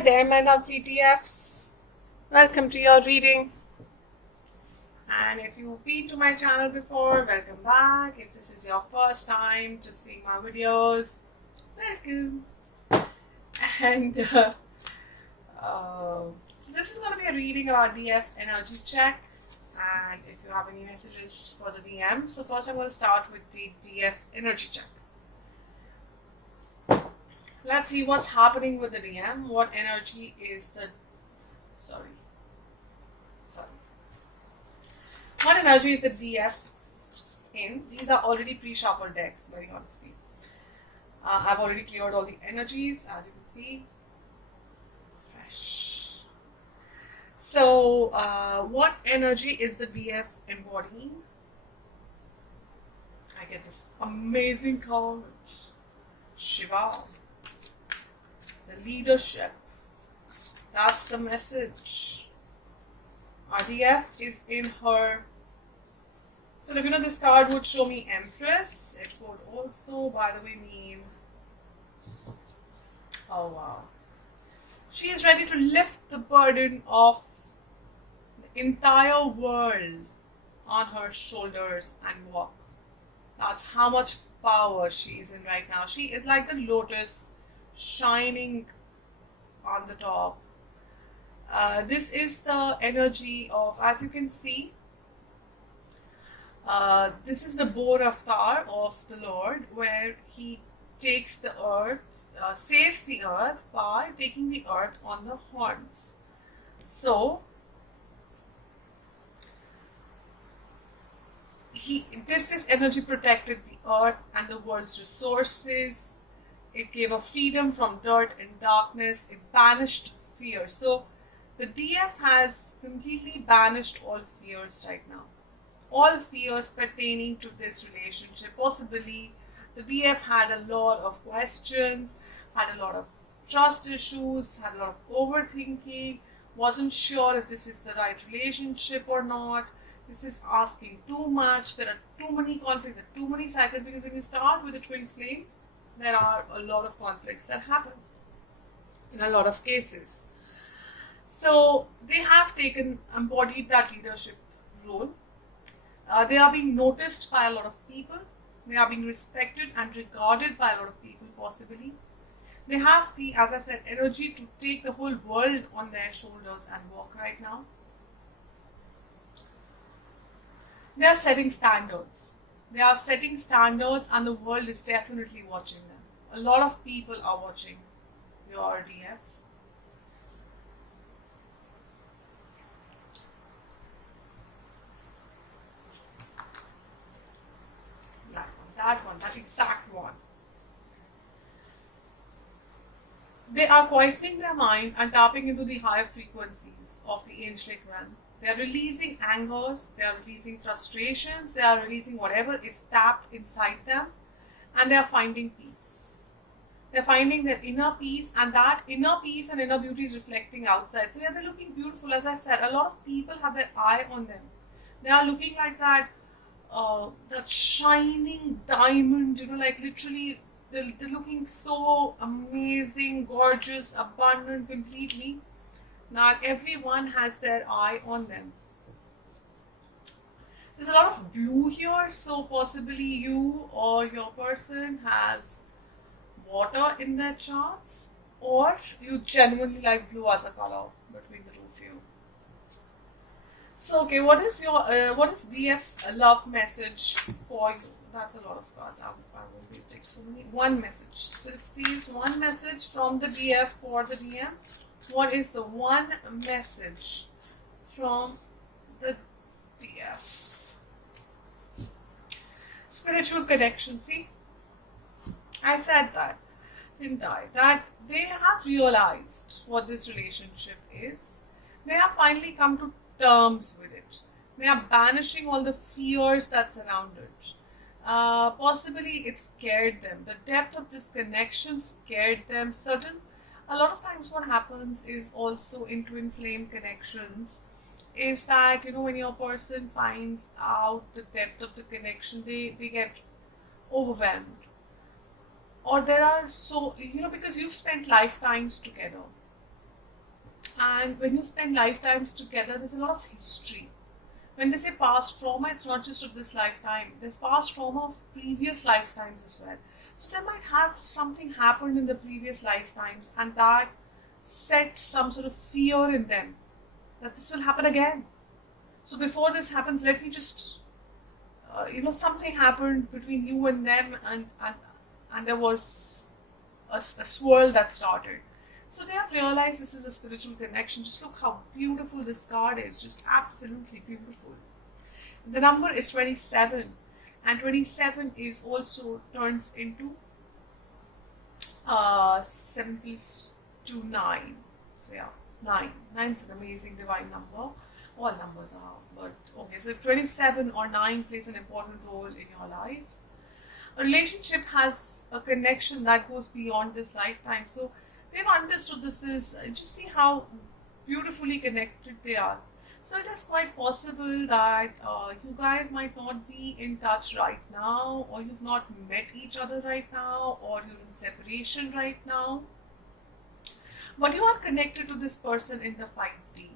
Hi there, my lovely DFs. Welcome to your reading. And if you've been to my channel before, welcome back. If this is your first time to see my videos, welcome. And so this is going to be a reading about DF energy check. And if you have any messages for the DM, so first I'm going to start with the DF energy check. Let's see what's happening with the DM. What energy is the... Sorry. What energy is the DF in? These are already pre-shuffled decks, very honestly. I've already cleared all the energies, as you can see. Fresh. So, what energy is the DF embodying? I get this amazing card. Shiva. The leadership. That's the message. RDF is in her. So this card would show me Empress. It would also, by the way, mean, oh wow, she is ready to lift the burden of the entire world on her shoulders and walk. That's how much power she is in right now. She is like the lotus shining on the top. This is the energy of, as you can see, this is the boar avatar of the Lord, where he takes the earth, saves the earth by taking the earth on the horns. So, this energy protected the earth and the world's resources. It gave a freedom from dirt and darkness. It banished fear. So, the DF has completely banished all fears right now. All fears pertaining to this relationship. Possibly, the DF had a lot of questions, had a lot of trust issues, had a lot of overthinking, wasn't sure if this is the right relationship or not. This is asking too much. There are too many conflicts, there are too many cycles, because when you start with a twin flame, there are a lot of conflicts that happen in a lot of cases. So they have embodied that leadership role. They are being noticed by a lot of people. They are being respected and regarded by a lot of people, possibly. They have the, as I said, energy to take the whole world on their shoulders and walk right now. They are setting standards. They are setting standards, and the world is definitely watching them. A lot of people are watching your DFs. That exact one. They are quietening their mind and tapping into the higher frequencies of the angelic realm. They are releasing angers, they are releasing frustrations, they are releasing whatever is tapped inside them, and they are finding peace. They're finding their inner peace, and that inner peace and inner beauty is reflecting outside. So yeah, they're looking beautiful. As I said, a lot of people have their eye on them. They are looking like that shining diamond, like literally, they're looking so amazing, gorgeous, abundant, completely. Now everyone has their eye on them. There's a lot of blue here, so possibly you or your person has water in their charts, or you genuinely like blue as a color between the two of you. So okay, what is DF's love message for you? That's a lot of cards. I won't be able to take so many. One message. So it's please one message from the DF for the DM. What is the one message from the DF? Spiritual connection. See, I said that, didn't I? That they have realized what this relationship is. They have finally come to terms with it. They are banishing all the fears that surround it. Possibly it scared them. The depth of this connection scared them. A lot of times what happens is also in twin flame connections is that, when your person finds out the depth of the connection, they get overwhelmed. Or there are because you've spent lifetimes together. And when you spend lifetimes together, there's a lot of history. When they say past trauma, it's not just of this lifetime. There's past trauma of previous lifetimes as well. So they might have something happened in the previous lifetimes, and that set some sort of fear in them that this will happen again. So before this happens, let me just, something happened between you and them, and there was a swirl that started. So they have realized this is a spiritual connection. Just look how beautiful this card is. Just absolutely beautiful. The number is 27. And 27 is also turns into 7 plus 2, 9. So yeah, 9. 9 is an amazing divine number. All numbers are. But okay, so if 27 or 9 plays an important role in your life, a relationship has a connection that goes beyond this lifetime. So they've understood this is, just see how beautifully connected they are. So it is quite possible that you guys might not be in touch right now, or you've not met each other right now, or you're in separation right now. But you are connected to this person in the 5D.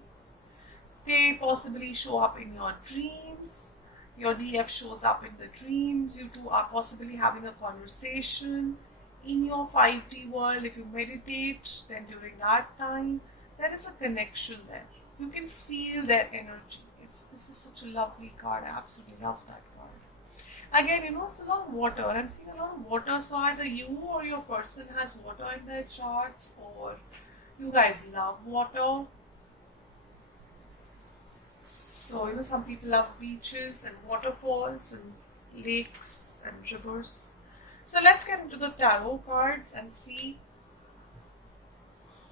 They possibly show up in your dreams. Your DF shows up in the dreams. You two are possibly having a conversation in your 5D world. If you meditate, then during that time, there is a connection there. You can feel their energy. This is such a lovely card. I absolutely love that card. Again, it's a lot of water. I'm seeing a lot of water. So either you or your person has water in their charts, or you guys love water. So, some people love beaches and waterfalls and lakes and rivers. So let's get into the tarot cards and see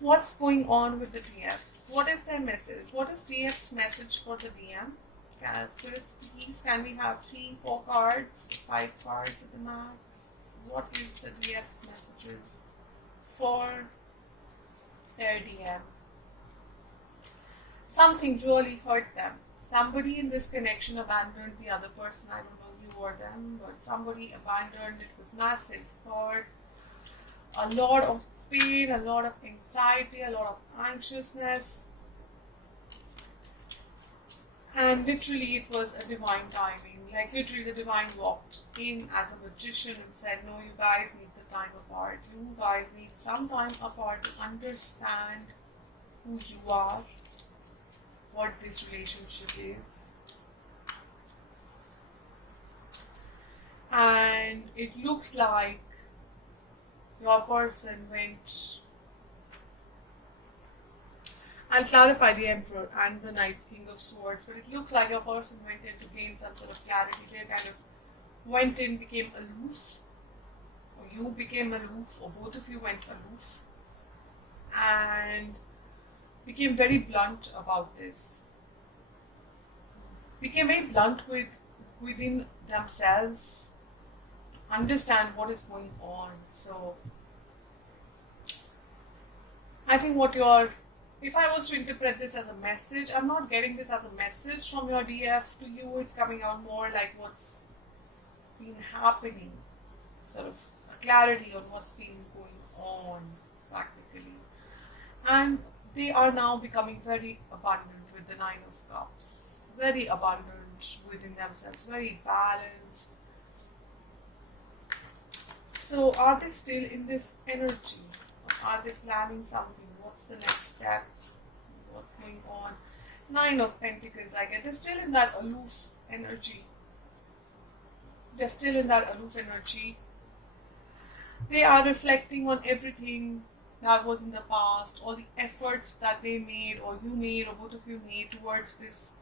what's going on with the DF. What is their message? What is DF's message for the DM? Can spirits please? Can we have 3, 4 cards, 5 cards at the max? What is the DF's messages for their DM? Something really hurt them. Somebody in this connection abandoned the other person. I don't know you or them, but somebody abandoned. It was massive hurt, a lot of pain, a lot of anxiety, a lot of anxiousness. And literally it was a divine timing. Like literally the divine walked in as a magician and said, no, you guys need the time apart. You guys need some time apart to understand who you are, what this relationship is. And it looks like your person went, I'll clarify the Emperor and the Knight King of Swords, but it looks like your person went in to gain some sort of clarity. They kind of went in, became aloof, or you became aloof, or both of you went aloof, and became very blunt about this. Became very blunt within themselves, understand what is going on. So I think if I was to interpret this as a message, I'm not getting this as a message from your DF to you. It's coming out more like what's been happening, sort of a clarity on what's been going on practically. And they are now becoming very abundant with the 9 of Cups, very abundant within themselves, very balanced. So are they still in this energy? Or are they planning something? What's the next step? What's going on? 9 of Pentacles, I get. They're still in that aloof energy. They're still in that aloof energy. They are reflecting on everything that was in the past, or the efforts that they made, or you made, or both of you made towards this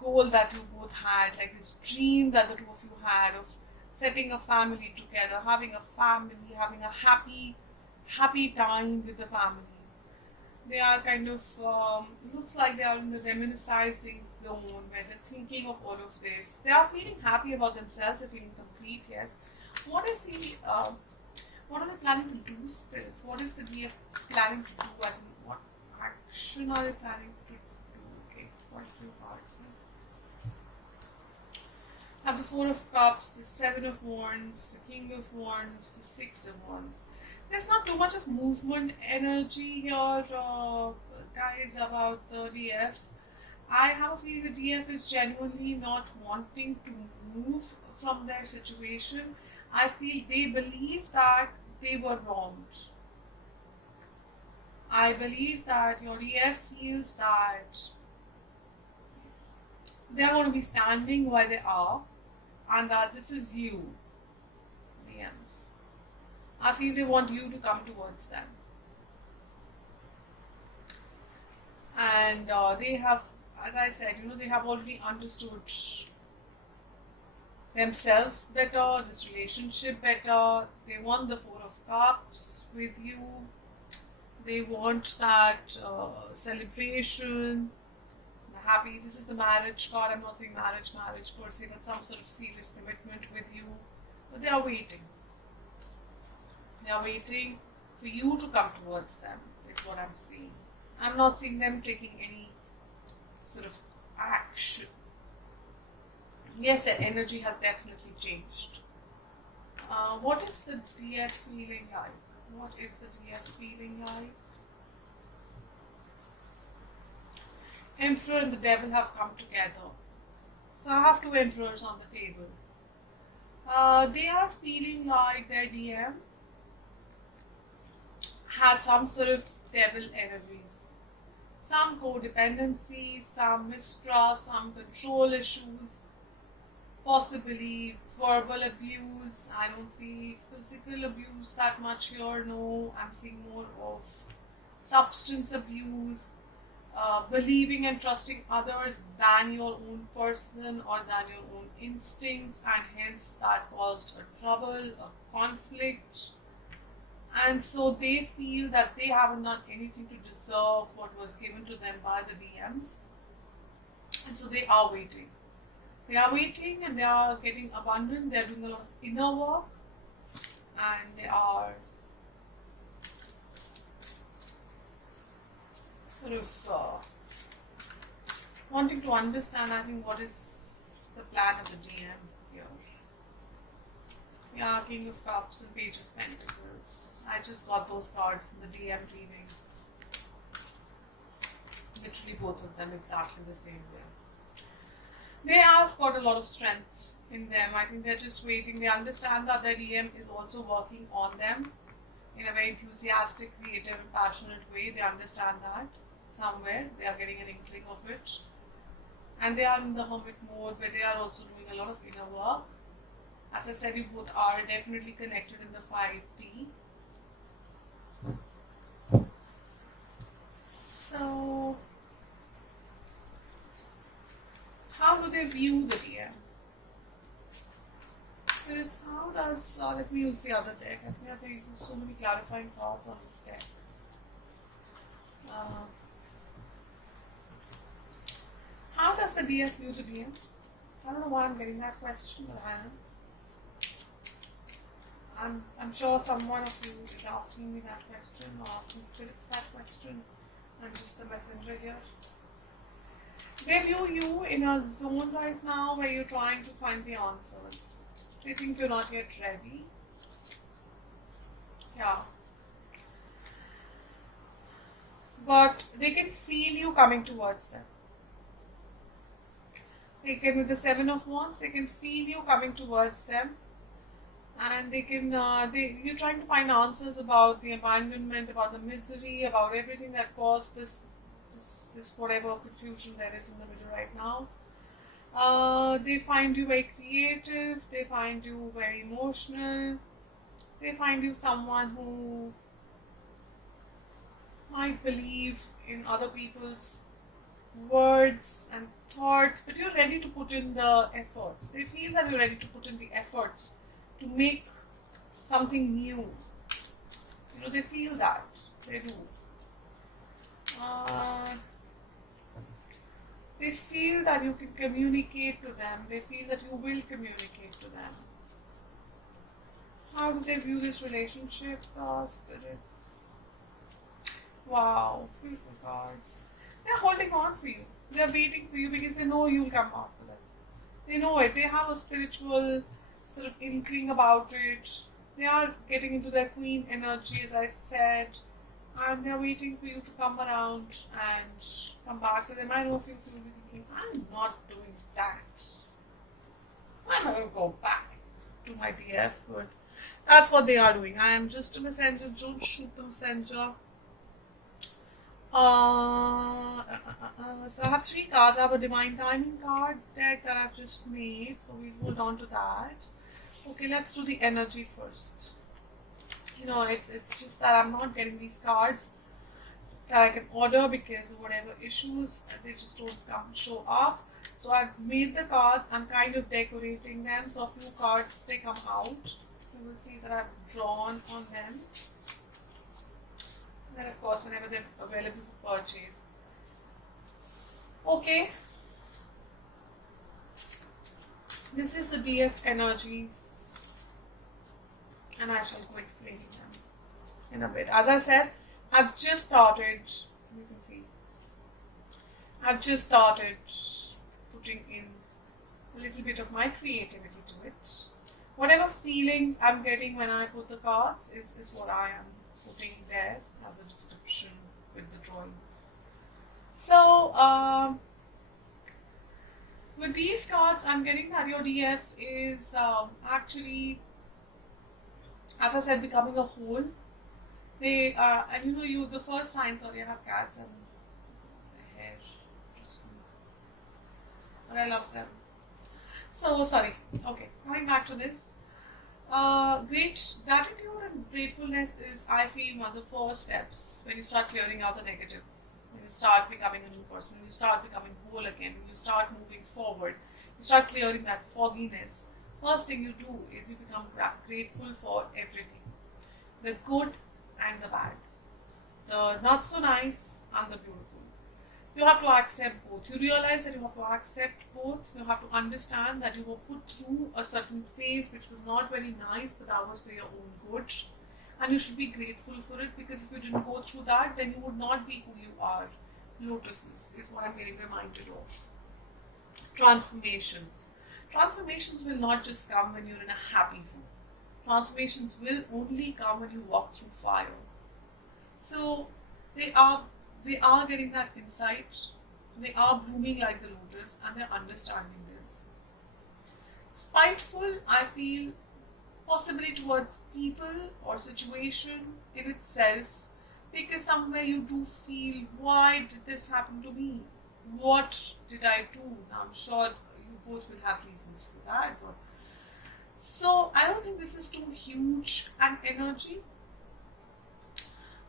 goal that you both had, like this dream that the two of you had of setting a family together, having a family, having a happy time with the family. They are kind of, looks like they are in the reminiscing zone where they're thinking of all of this. They are feeling happy about themselves, they're feeling complete, yes. What are they planning to do, spirits? What is the DF planning to do? As in, what action are they planning to do? Okay, quite a few cards here. Have the 4 of Cups, the 7 of Wands, the King of Wands, the 6 of Wands. There's not too much of movement energy here. guys, about the DF. I have a feeling the DF is genuinely not wanting to move from their situation. I feel they believe that they were wronged. I believe that your DF feels that they're going to be standing where they are and that this is you, DMs. I feel they want you to come towards them. And they have, as I said, they have already understood themselves better, this relationship better. They want the Four of Cups with you. They want that celebration, happy. This is the marriage card. I'm not saying marriage per se, but some sort of serious commitment with you. But they are waiting. They are waiting for you to come towards them, is what I'm seeing. I'm not seeing them taking any sort of action. Yes, their energy has definitely changed. What is the DF feeling like? What is the DF feeling like? Emperor and the Devil have come together. So I have two Emperors on the table. They are feeling like their DM had some sort of devil energies. Some codependency, some mistrust, some control issues, possibly verbal abuse. I don't see physical abuse that much here, no. I'm seeing more of substance abuse, believing and trusting others than your own person or than your own instincts, and hence that caused a trouble, a conflict. And so they feel that they haven't done anything to deserve what was given to them by the DMs. And so they are waiting. They are waiting and they are getting abundant. They are doing a lot of inner work. And they are sort of wanting to understand, I think, what is the plan of the DM here. Yeah, King of Cups and Page of Pentacles. I just got those cards in the DM reading. Literally both of them exactly the same way. They have got a lot of strength in them. I think they're just waiting. They understand that their DM is also working on them in a very enthusiastic, creative, and passionate way. They understand that somewhere. They are getting an inkling of it. And they are in the hermit mode where they are also doing a lot of inner work. As I said, you both are definitely connected in the 5D. So, how do they view the DM? Spirits, how does, let me use the other deck. I think I use so many clarifying cards on this deck. How does the DF view the DM? I don't know why I'm getting that question, but I am. I'm sure someone of you is asking me that question or asking spirits that question. I'm just the messenger here. They view you in a zone right now where you're trying to find the answers. They think you're not yet ready. Yeah. But they can feel you coming towards them. They can, with the 7 of Wands, they can feel you coming towards them. And they can, you're trying to find answers about the abandonment, about the misery, about everything that caused this whatever confusion there is in the middle right now. They find you very creative, they find you very emotional, they find you someone who might believe in other people's words and thoughts, but you're ready to put in the efforts. They feel that you're ready to put in the efforts to make something new. They feel that. They do. They feel that you can communicate to them. They feel that you will communicate to them. How do they view this relationship, spirits? Wow, beautiful cards. They're holding on for you. They're waiting for you because they know you'll come back to them. They know it. They have a spiritual sort of inkling about it. They are getting into their queen energy, as I said. and they're waiting for you to come around and come back to them. I know if you will be thinking, I'm not doing that. I'm not going to go back to my DF, but that's what they are doing. I am just a messenger. Don't shoot the messenger. So I have 3 cards. I have a divine timing card deck that I've just made, so we'll hold on to that. Okay, let's do the energy first. It's just that I'm not getting these cards that I can order because of whatever issues, they just don't show up. So I've made the cards. I'm kind of decorating them. So a few cards, they come out. You will see that I've drawn on them. And then of course, whenever they're available for purchase. Okay. This is the DF energies. And I shall go explaining them in a bit. As I said, I've just started, you can see, I've just started putting in a little bit of my creativity to it. Whatever feelings I'm getting when I put the cards is what I am putting there as a description with the drawings. So, with these cards, I'm getting that your DF is actually, as I said, becoming a whole. They and the first sign, sorry, I have cats and their hair, interesting, but I love them. So sorry. Okay, coming back to this. Great gratitude and gratefulness is, I feel, one of the first steps when you start clearing out the negatives, when you start becoming a new person, when you start becoming whole again, when you start moving forward, you start clearing that fogginess. First thing you do is you become grateful for everything, the good and the bad, the not so nice and the beautiful. You have to accept both. You realize that you have to accept both. You have to understand that you were put through a certain phase which was not very nice, but that was for your own good. And you should be grateful for it, because if you didn't go through that, then you would not be who you are. Lotuses is what I'm getting reminded of. Transformations. Transformations will not just come when you're in a happy zone. Transformations will only come when you walk through fire. So they are getting that insight. They are blooming like the lotus, and they're understanding this. Spiteful, I feel, possibly towards people or situation in itself, because somewhere you do feel, why did this happen to me? What did I do? Now, I'm sure you both will have reasons for that. So I don't think this is too huge an energy.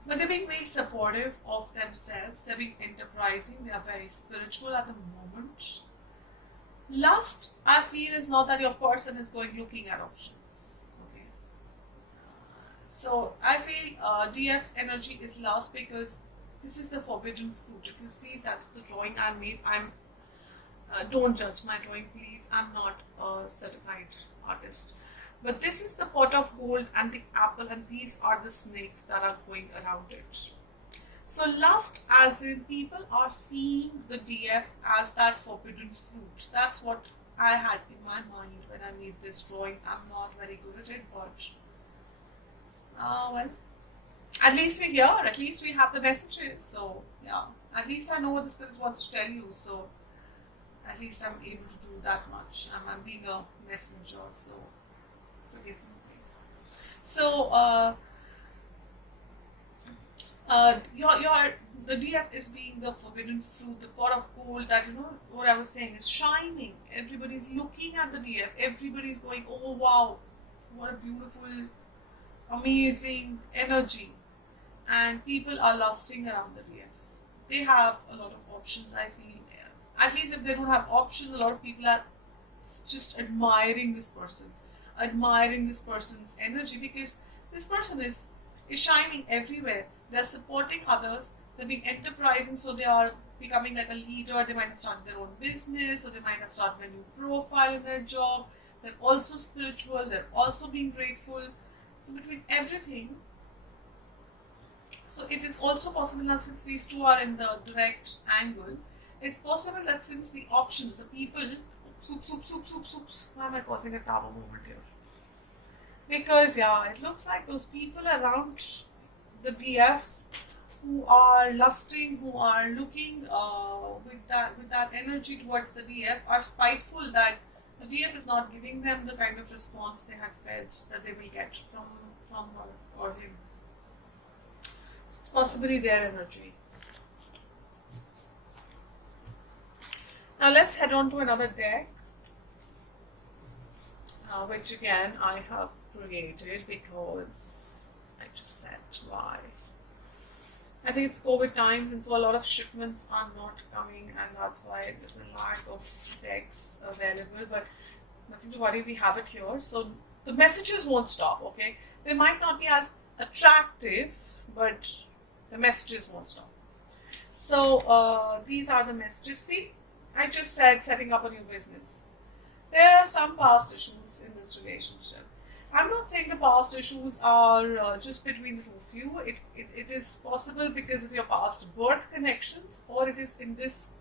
But they're being very supportive of themselves. They're being enterprising. They are very spiritual at the moment. Lust, I feel, is not that your person is going looking at options. Okay. So I feel DF's energy is lust because this is the forbidden fruit. If you see, that's the drawing I made. Don't judge my drawing, please. I'm not a certified artist. But this is the pot of gold and the apple, and these are the snakes that are going around it. So lust, as in, people are seeing the DF as that forbidden fruit. That's what I had in my mind when I made this drawing. I'm not very good at it, but well, at least we're here. At least we have the messages. So yeah, at least I know what the spirit wants to tell you. So at least I'm able to do that much. I'm being a messenger. So forgive me, please. So the DF is being the forbidden fruit, the pot of gold that, what I was saying is shining. Everybody's looking at the DF. Everybody's going, oh wow, what a beautiful, amazing energy. And people are lusting around the DF. They have a lot of options, I feel. At least if they don't have options, a lot of people are just admiring this person. Admiring this person's energy, because this person is shining everywhere. They're supporting others, they're being enterprising, so they are becoming like a leader. They might have started their own business, or they might have started a new profile in their job. They're also spiritual, they're also being grateful. So between everything, so it is also possible now, since these two are in the direct angle, it's possible that since the options, the people, why am I causing a tower movement here? Because yeah, it looks like those people around the DF who are lusting, who are looking with that energy towards the DF, are spiteful that the DF is not giving them the kind of response they had felt that they will get from her or him. It's possibly their energy. Now let's head on to another deck, which again I have created because I just said why. I think it's COVID time, and so a lot of shipments are not coming, and that's why there's a lack of decks available. But nothing to worry, we have it here. So the messages won't stop, okay? They might not be as attractive, but the messages won't stop. So these are the messages. See, I just said setting up a new business. There are some past issues in this relationship. I'm not saying the past issues are just between the two of you. It is possible because of your past birth connections, or it is in this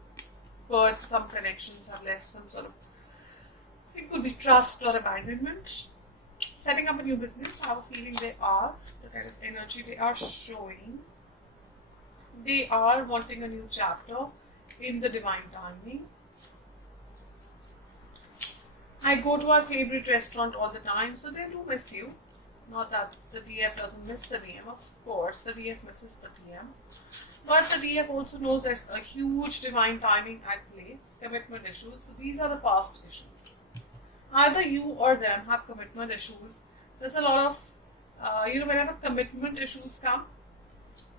birth some connections have left some sort of, it could be trust or abandonment. Setting up a new business, I have a feeling they are, the kind of energy they are showing. They are wanting a new chapter in the divine timing. I go to our favorite restaurant all the time, so they do miss you. Not that the DF doesn't miss the DM, of course, the DF misses the DM. But the DF also knows there's a huge divine timing at play, commitment issues. So these are the past issues. Either you or them have commitment issues. There's a lot of, whenever commitment issues come,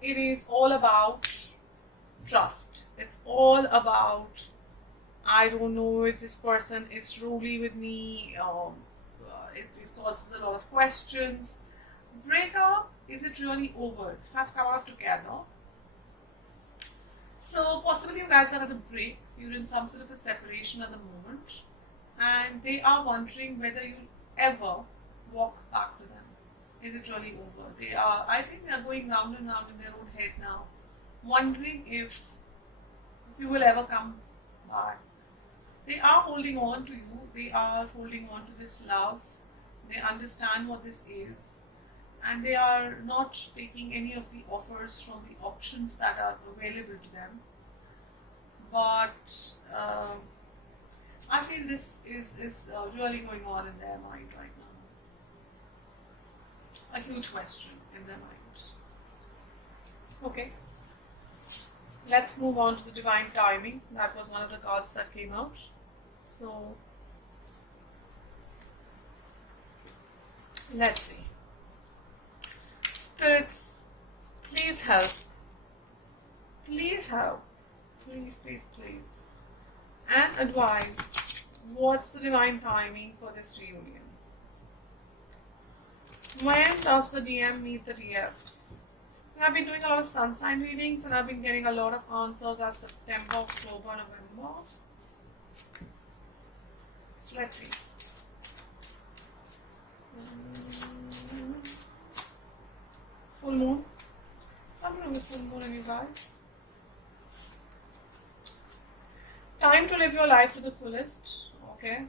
it is all about trust. It's all about, I don't know if this person is truly with me. It causes a lot of questions. Breakup, is it really over? Have come out together. So possibly you guys are at a break. You're in some sort of a separation at the moment. And they are wondering whether you'll ever walk back to them. Is it really over? I think they are going round and round in their own head now. Wondering if you will ever come back. They are holding on to you. They are holding on to this love. They understand what this is. And they are not taking any of the offers from the options that are available to them. But I feel this is really going on in their mind right now. A huge question in their mind. Okay. Let's move on to the divine timing. That was one of the cards that came out. So, let's see. Spirits, please help. Please help. Please, please, please. And advise, what's the divine timing for this reunion? When does the DM meet the DF? I've been doing a lot of sun sign readings, and I've been getting a lot of answers as September, October, November. So let's see. Full moon. Something with full moon in you guys. Time to live your life to the fullest. Okay.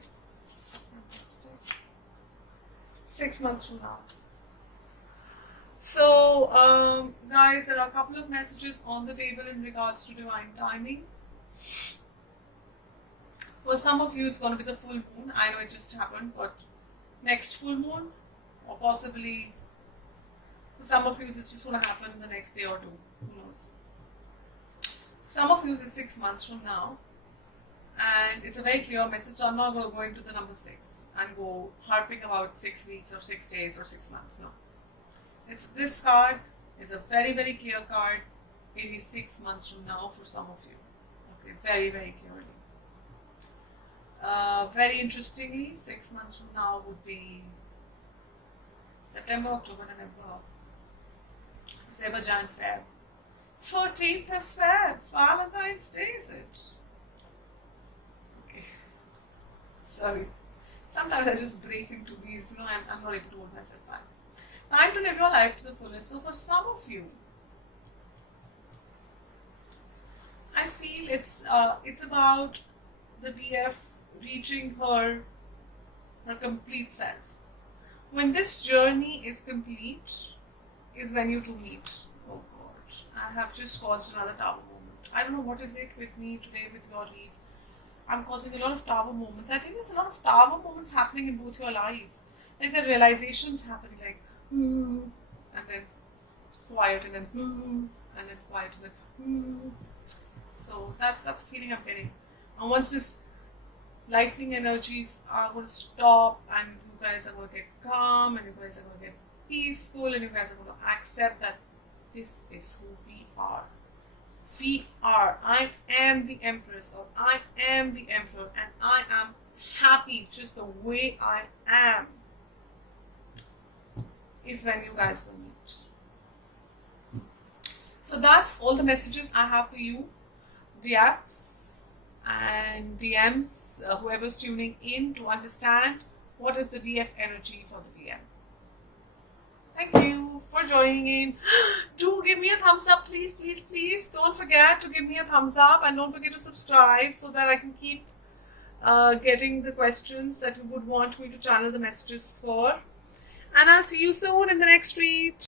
6 months from now. So, guys, there are a couple of messages on the table in regards to divine timing. For some of you, it's going to be the full moon. I know it just happened, but next full moon, or possibly for some of you, it's just going to happen in the next day or two. Who knows? Some of you, it's 6 months from now, and it's a very clear message. So I'm not going to go into the number 6 and go harping about 6 weeks or 6 days or 6 months. No. This card is a very, very clear card. It is 6 months from now for some of you. Okay, very, very clearly. Very interestingly, 6 months from now would be September, October, November, December, Jan, Feb. 14th of Feb, Valentine's Day, is it? Okay. Sorry. Sometimes I just break into these, I'm not able to hold myself back. Time to live your life to the fullest. So for some of you, I feel it's about the DF reaching her complete self. When this journey is complete, is when you two meet. Oh God. I have just caused another tower moment. I don't know what is it with me today with your read. I'm causing a lot of tower moments. I think there's a lot of tower moments happening in both your lives. Like the realizations happening, like and then quiet, and then and then quiet, and then So that's the feeling I'm getting. And once this lightning energies are going to stop, and you guys are going to get calm, and you guys are going to get peaceful, and you guys are going to accept that this is who we are. We are. I am the Empress, or I am the Emperor, and I am happy just the way I am. Is when you guys will meet. So that's all the messages I have for you, DFs and DMs, whoever's tuning in to understand what is the DF energy for the DM. Thank you for joining in. Do give me a thumbs up, please, please, please. Don't forget to give me a thumbs up, and don't forget to subscribe so that I can keep getting the questions that you would want me to channel the messages for. And I'll see you soon in the next read.